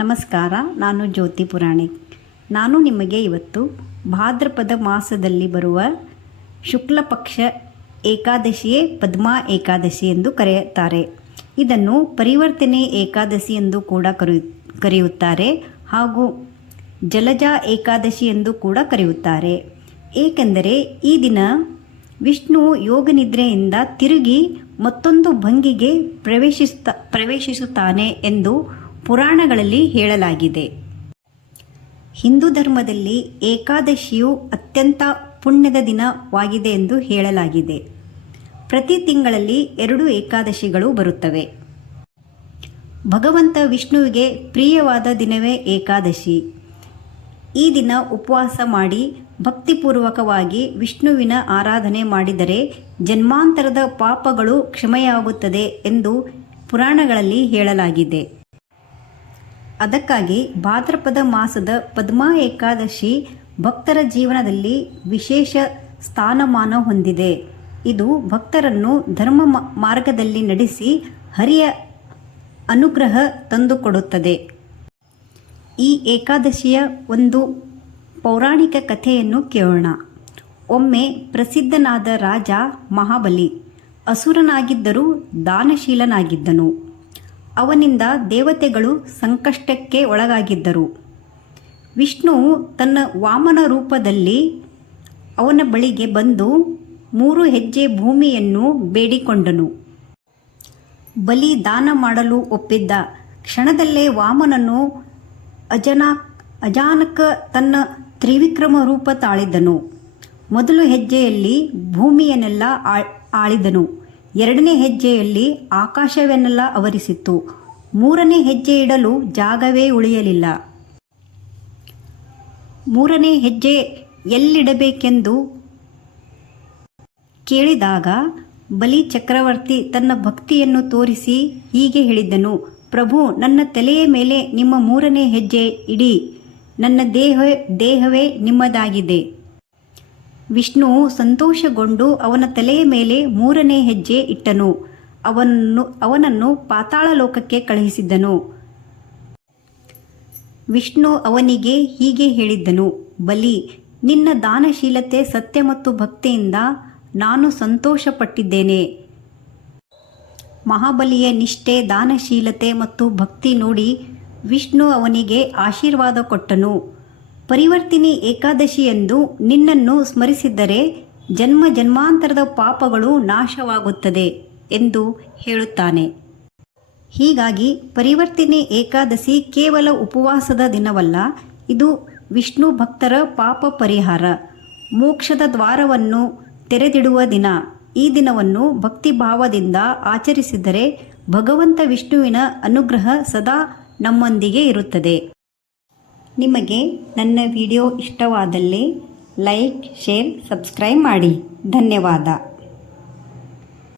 ನಮಸ್ಕಾರ, ನಾನು ಜ್ಯೋತಿ ಪುರಾಣಿಕ್ ನಾನು ನಿಮಗೆ ಇವತ್ತು ಭಾದ್ರಪದ ಮಾಸದಲ್ಲಿ ಬರುವ ಶುಕ್ಲ ಪಕ್ಷ ಏಕಾದಶಿಯೇ ಪದ್ಮಾ ಏಕಾದಶಿ ಎಂದು ಕರೆಯುತ್ತಾರೆ. ಇದನ್ನು ಪರಿವರ್ತನೆ ಏಕಾದಶಿ ಎಂದು ಕೂಡ ಕರೆಯು ಕರೆಯುತ್ತಾರೆ ಹಾಗೂ ಜಲಜಾ ಏಕಾದಶಿ ಎಂದು ಕೂಡ ಕರೆಯುತ್ತಾರೆ. ಏಕೆಂದರೆ ಈ ದಿನ ವಿಷ್ಣು ಯೋಗನಿದ್ರೆಯಿಂದ ತಿರುಗಿ ಮತ್ತೊಂದು ಭಂಗಿಗೆ ಪ್ರವೇಶಿಸ್ತ, ಪ್ರವೇಶಿಸುತ್ತಾನೆ ಎಂದು ಪುರಾಣಗಳಲ್ಲಿ ಹೇಳಲಾಗಿದೆ. ಹಿಂದೂ ಧರ್ಮದಲ್ಲಿ ಏಕಾದಶಿಯು ಅತ್ಯಂತ ಪುಣ್ಯದ ದಿನವಾಗಿದೆ ಎಂದು ಹೇಳಲಾಗಿದೆ. ಪ್ರತಿ ತಿಂಗಳಲ್ಲಿ ಎರಡು ಏಕಾದಶಿಗಳು ಬರುತ್ತವೆ. ಭಗವಂತ ವಿಷ್ಣುವಿಗೆ ಪ್ರಿಯವಾದ ದಿನವೇ ಏಕಾದಶಿ. ಈ ದಿನ ಉಪವಾಸ ಮಾಡಿ ಭಕ್ತಿಪೂರ್ವಕವಾಗಿ ವಿಷ್ಣುವಿನ ಆರಾಧನೆ ಮಾಡಿದರೆ ಜನ್ಮಾಂತರದ ಪಾಪಗಳು ಕ್ಷಮೆಯಾಗುತ್ತದೆ ಎಂದು ಪುರಾಣಗಳಲ್ಲಿ ಹೇಳಲಾಗಿದೆ. ಅದಕ್ಕಾಗಿ ಭಾದ್ರಪದ ಮಾಸದ ಪದ್ಮಾ ಏಕಾದಶಿ ಭಕ್ತರ ಜೀವನದಲ್ಲಿ ವಿಶೇಷ ಸ್ಥಾನಮಾನ ಹೊಂದಿದೆ. ಇದು ಭಕ್ತರನ್ನು ಧರ್ಮ ಮಾರ್ಗದಲ್ಲಿ ನಡೆಸಿ ಹರಿಯ ಅನುಗ್ರಹ ತಂದುಕೊಡುತ್ತದೆ. ಈ ಏಕಾದಶಿಯ ಒಂದು ಪೌರಾಣಿಕ ಕಥೆಯನ್ನು ಕೇಳೋಣ. ಒಮ್ಮೆ ಪ್ರಸಿದ್ಧನಾದ ರಾಜ ಮಹಾಬಲಿ ಅಸುರನಾಗಿದ್ದರೂ ದಾನಶೀಲನಾಗಿದ್ದನು. ಅವನಿಂದ ದೇವತೆಗಳು ಸಂಕಷ್ಟಕ್ಕೆ ಒಳಗಾಗಿದ್ದರು. ವಿಷ್ಣು ತನ್ನ ವಾಮನ ರೂಪದಲ್ಲಿ ಅವನ ಬಳಿಗೆ ಬಂದು ಮೂರು ಹೆಜ್ಜೆ ಭೂಮಿಯನ್ನು ಬೇಡಿಕೊಂಡನು. ಬಲಿ ದಾನ ಮಾಡಲು ಒಪ್ಪಿದ್ದ ಕ್ಷಣದಲ್ಲೇ ವಾಮನನು ಅಜನಾ ಅಜಾನಕ ತನ್ನ ತ್ರಿವಿಕ್ರಮ ರೂಪ ತಾಳಿದನು ಮೊದಲು ಹೆಜ್ಜೆಯಲ್ಲಿ ಭೂಮಿಯನ್ನೆಲ್ಲ ಆಳಿದನು. ಎರಡನೇ ಹೆಜ್ಜೆಯಲ್ಲಿ ಆಕಾಶವನ್ನೆಲ್ಲ ಅವರಿಸಿತ್ತು ಮೂರನೇ ಹೆಜ್ಜೆ ಇಡಲು ಜಾಗವೇ ಉಳಿಯಲಿಲ್ಲ. ಮೂರನೇ ಹೆಜ್ಜೆ ಎಲ್ಲಿಡಬೇಕೆಂದು ಕೇಳಿದಾಗ ಬಲಿ ಚಕ್ರವರ್ತಿ ತನ್ನ ಭಕ್ತಿಯನ್ನು ತೋರಿಸಿ ಹೀಗೆ ಹೇಳಿದ್ದನು, ಪ್ರಭು, ನನ್ನ ತಲೆಯ ಮೇಲೆ ನಿಮ್ಮ ಮೂರನೇ ಹೆಜ್ಜೆ ಇಡಿ. ನನ್ನ ದೇಹ ದೇಹವೇ ನಿಮ್ಮದಾಗಿದೆ. ವಿಷ್ಣು ಸಂತೋಷಗೊಂಡು ಅವನ ತಲೆಯ ಮೇಲೆ ಮೂರನೇ ಹೆಜ್ಜೆ ಇಟ್ಟನು. ಅವನನ್ನು ಅವನನ್ನು ಪಾತಾಳ ಲೋಕಕ್ಕೆ ಕಳುಹಿಸಿದ್ದನು. ವಿಷ್ಣು ಅವನಿಗೆ ಹೀಗೆ ಹೇಳಿದ್ದನು, ಬಲಿ, ನಿನ್ನ ದಾನಶೀಲತೆ ಸತ್ಯ ಮತ್ತು ಭಕ್ತಿಯಿಂದ ನಾನು ಸಂತೋಷಪಟ್ಟಿದ್ದೇನೆ. ಮಹಾಬಲಿಯ ನಿಷ್ಠೆ, ದಾನಶೀಲತೆ ಮತ್ತು ಭಕ್ತಿ ನೋಡಿ ವಿಷ್ಣು ಅವನಿಗೆ ಆಶೀರ್ವಾದ ಕೊಟ್ಟನು. ಪರಿವರ್ತಿನಿ ಏಕಾದಶಿಯೆಂದು ನಿನ್ನನ್ನು ಸ್ಮರಿಸಿದ್ದರೆ ಜನ್ಮ ಜನ್ಮಾಂತರದ ಪಾಪಗಳು ನಾಶವಾಗುತ್ತದೆ ಎಂದು ಹೇಳುತ್ತಾನೆ. ಹೀಗಾಗಿ ಪರಿವರ್ತಿನಿ ಏಕಾದಶಿ ಕೇವಲ ಉಪವಾಸದ ದಿನವಲ್ಲ, ಇದು ವಿಷ್ಣು ಭಕ್ತರ ಪಾಪ ಪರಿಹಾರ. ಮೋಕ್ಷದ ದ್ವಾರವನ್ನು ತೆರೆದಿಡುವ ದಿನ, ಈ ದಿನವನ್ನು ಭಕ್ತಿಭಾವದಿಂದ ಆಚರಿಸಿದರೆ ಭಗವಂತ ವಿಷ್ಣುವಿನ ಅನುಗ್ರಹ ಸದಾ ನಮ್ಮೊಂದಿಗೆ ಇರುತ್ತದೆ. ನಿಮಗೆ ನನ್ನ ವಿಡಿಯೋ ಇಷ್ಟವಾದಲ್ಲಿ ಲೈಕ್ ಶೇರ್ ಸಬ್ಸ್ಕ್ರೈಬ್ ಮಾಡಿ. ಧನ್ಯವಾದ.